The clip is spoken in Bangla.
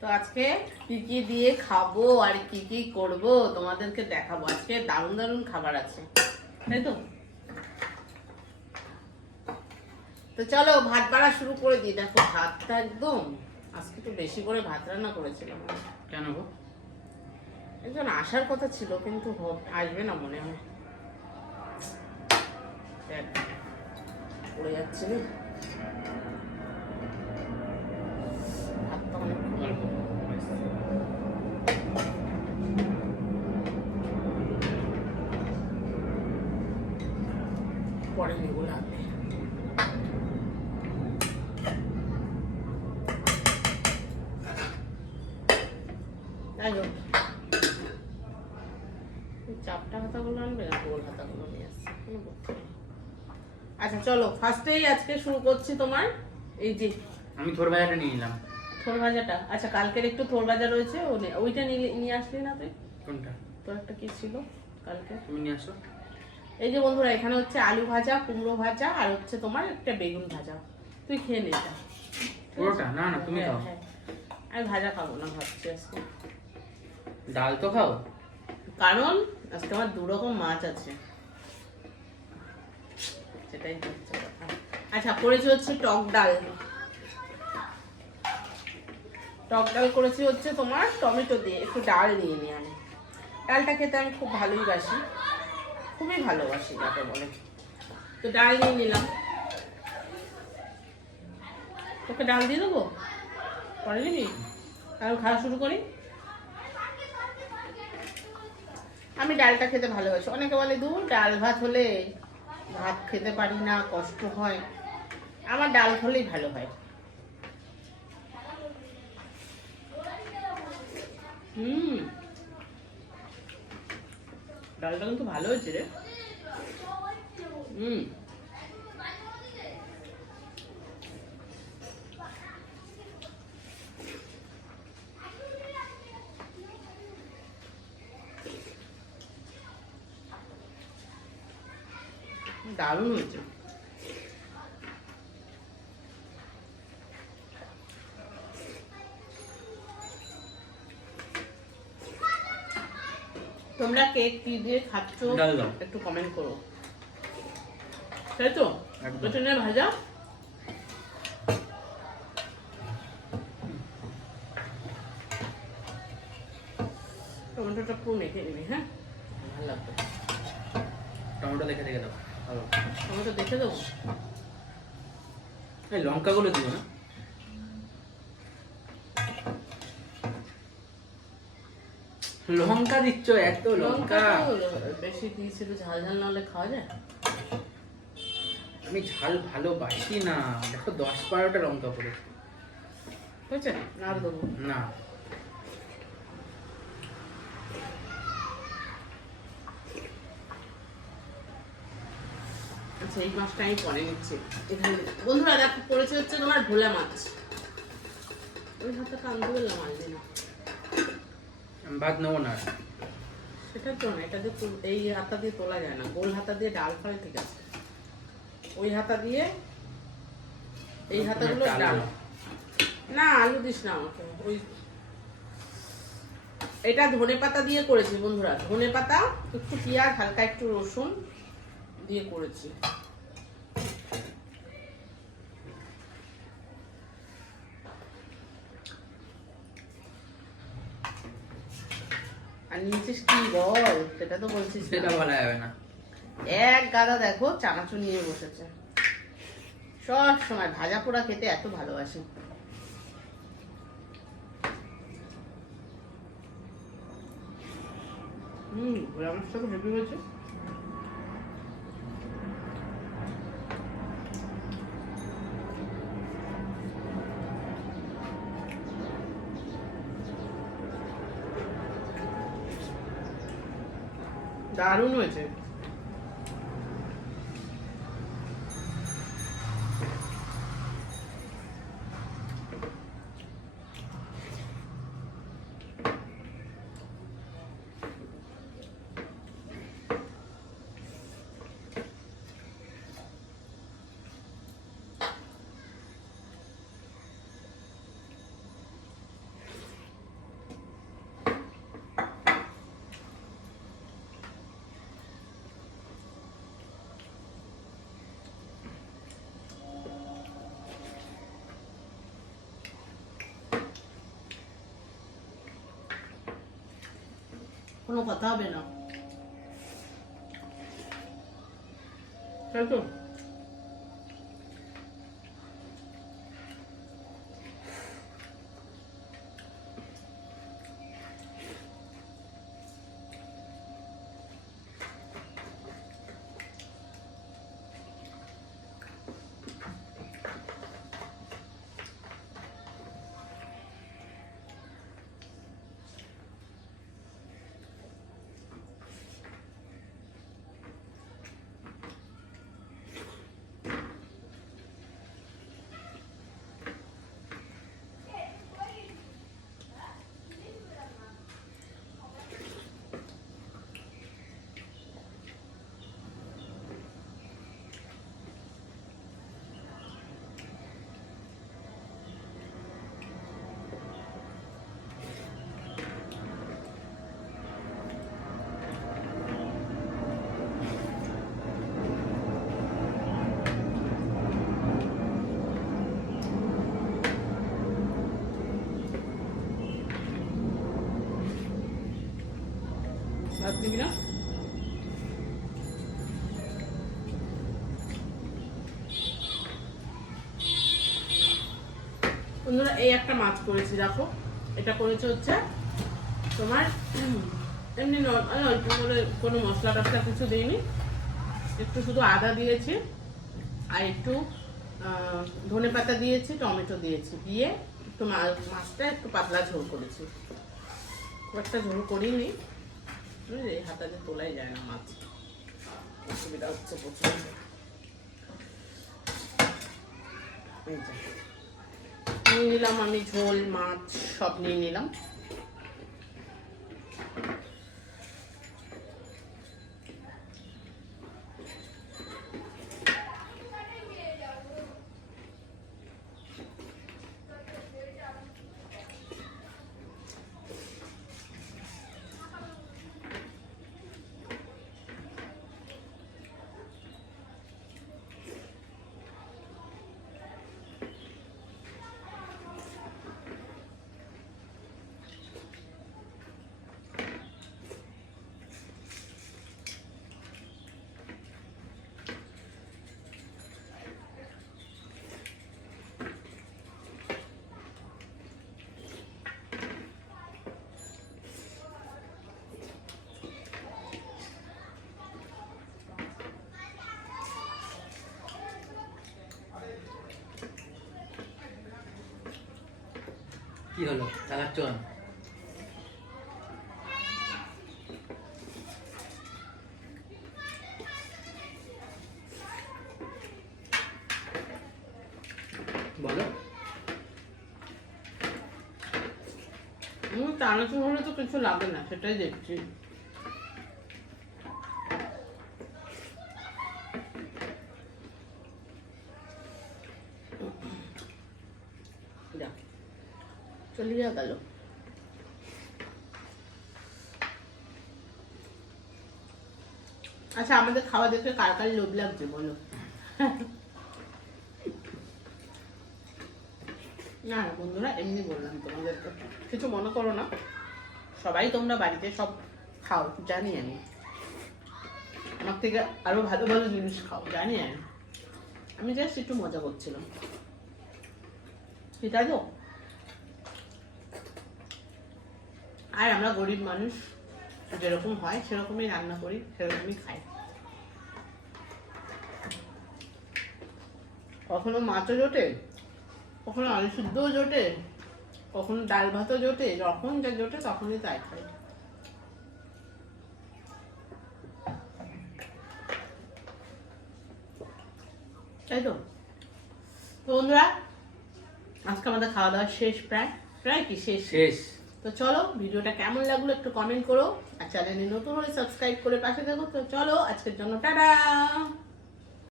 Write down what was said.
তো আজকে কি কি দিয়ে খাবো আর কি কি করব তোমাদেরকে দেখাবো। আজকে দারুণ দারুণ খাবার আছে, তাই তো? তো চলো ভাত বাড়া শুরু করে দিই। দেখো ভাতটা একদম আজকে একটু বেশি করে ভাত রান্না করেছিলাম। কেন গো? একজন আসার কথা ছিল কিন্তু আসবে না মনে হয়। পড়ে যাচ্ছে রে ভাতটা অনেক অল্প পরে নেবো লাগবে। যাই হোক, চাপটা হাতাগুলো আনবে না, গোল হাতাগুলো নিয়ে আসছে। আচ্ছা চলো ফার্স্টেই আজকে শুরু করছি তোমার এই যে আমি থোর ভাজাটা নিয়ে নিলাম। থোর ভাজাটা। আচ্ছা কালকের একটু থোর ভাজা রয়েছে, ওইটা নিয়ে আসলি না তুই? কোনটা? তোর একটা কি ছিল কালকে? তুমি নিয়ে আসো। এই যে বন্ধুরা, এখানে হচ্ছে আলু ভাজা, কুমড়ো ভাজা আর হচ্ছে তোমার একটা বেগুন ভাজা। তুই খেয়ে নে এটা পুরোটা? না না, তুমি খাও। হ্যাঁ, আমি ভাজা খাবো না ভাবছি আজকে। ডাল তো খাও। কারণ আজকে আমার 2 রকম মাছ আছে, সেটাই হচ্ছে কথা। আচ্ছা করেছি হচ্ছে টক ডাল। টক ডাল করেছি হচ্ছে তোমার টমেটো দিয়ে, একটু ডাল দিয়ে নিয়ে আমি। ডালটা খেতে আমি খুব ভালোই বাসি, খুবই ভালোবাসি যাকে বলে। তো ডাল নিয়ে নিলাম। তোকে ডাল দিয়ে দেবো, পরে নিবি? আর খাওয়া শুরু করি। আমি ডালটা খেতে ভালোবাসি। অনেকে বলে দূর ডাল ভাত হলে ভাত খেতে পারি না, কষ্ট হয়। আমার ডাল হলেই ভালো হয়। ডালটা কিন্তু ভালো হয়েছে রে। দারুণ হয়েছে। তোমরা কেক কি দিয়ে খাচ্ছ ডাল দাও। একটু কমেন্ট করো, তাই তো? একদম। পেছনে ভাজা টমেটোটা পুরো মেখে নিবি। হ্যাঁ ভালো লাগবে। টমেটো দেখে দেখে দাও। ভালো। টমেটো দেখে দেবো। এই লঙ্কাগুলো দিও না। লঙ্কা দিচ্ছ এত লঙ্কা? বেশি দিয়েছিল, ঝাল ঝাল না হলে খাওয়া যায়? আমি ঝাল ভালোবাসি না। দেখো 10-12টা লঙ্কা পড়েছে। হয়েছে না আর দেবো? না। আচ্ছা এই মাছটা আমি পরে নিচ্ছি। এখানে বন্ধুরা দেখো করেছে হচ্ছে তোমার ভোলা মাছ। ওই হাতটা কান্দু বললাম আনবে না, আমি ভাত নেবো না। সেটা তো না, এটা দিয়ে এই হাতা দিয়ে তোলা যায় না। গোল হাতা দিয়ে ডাল ফলে ঠিক আছে, ওই হাতা দিয়ে এই হাতাগুলো ডাল। না আলু দিস না আমাকে। ওই এটা ধনে পাতা দিয়ে করেছি বন্ধুরা। ধনে পাতা, একটু পেঁয়াজ, হালকা একটু রসুন দিয়ে করেছি। আর নিয়েছিস কি বল, সেটা তো বলছিস না। সেটা বলা যাবে না। এক গাদা দেখো চানাচুর নিয়ে বসেছে। সব সময় ভাজা পোড়া খেতে এত ভালোবাসি। ভোলা মাছটা তো হেভি হয়েছে। দারুণ হয়েছে। কোনো কথা হবে না, তাই তো? ভাত দিবি না? বন্ধুরা, এই একটা মাছ করেছি, দেখো। এটা করেছে হচ্ছে তোমার এমনি অল্প করে, কোনো মশলা টসলা কিছু দিইনি, একটু শুধু আদা দিয়েছি আর একটু ধনে পাতা দিয়েছি, টমেটো দিয়েছি, দিয়ে একটু মাছটা একটু পাতলা ঝোল করেছি, খুব একটা ঝোল করিনি। এই হাতা দিয়ে তোলাই যায় না মাছ, অসুবিধা হচ্ছে প্রচুর। নিয়ে নিলাম আমি ঝোল, মাছ সব নিয়ে নিলাম। কি হলো, চালাচ্ছ কেন? বলো। চানাচুর হলে তো কিছু লাগে না, সেটাই দেখছি। চলিয়ে গেল। আচ্ছা, আমাদের খাওয়া দেখে কার কার লোভ লাগছে বলো? না বন্ধুরা, এমনি বললাম তোমাদেরকে, কিছু মনে করো না। সবাই তোমরা বাড়িতে সব খাও, জানি আমি। আমার থেকে আরো ভালো ভালো জিনিস খাও, জানি আমি জাস্ট একটু মজা করছিলাম, ঠিক আছে? আর আমরা গরিব মানুষ, যেরকম হয় সেরকমই রান্না করি, সেরকমই খাই। কখনো মাছও জোটে, কখনো আলু সিদ্ধও জোটে, কখনো ডাল ভাতও জোটে, যখন যা জোটে তখনই তাই খাই। তাই তো বন্ধুরা, আজকে আমাদের খাওয়া দাওয়া শেষ, প্রায় প্রায় কি শেষ শেষ। তো চলো, ভিডিওটা কেমন লাগলো একটু কমেন্ট করো, আর চ্যানেলে নতুন হলে সাবস্ক্রাইব করে পাশে থাকো। তো চলো, আজকের জন্য টাটা।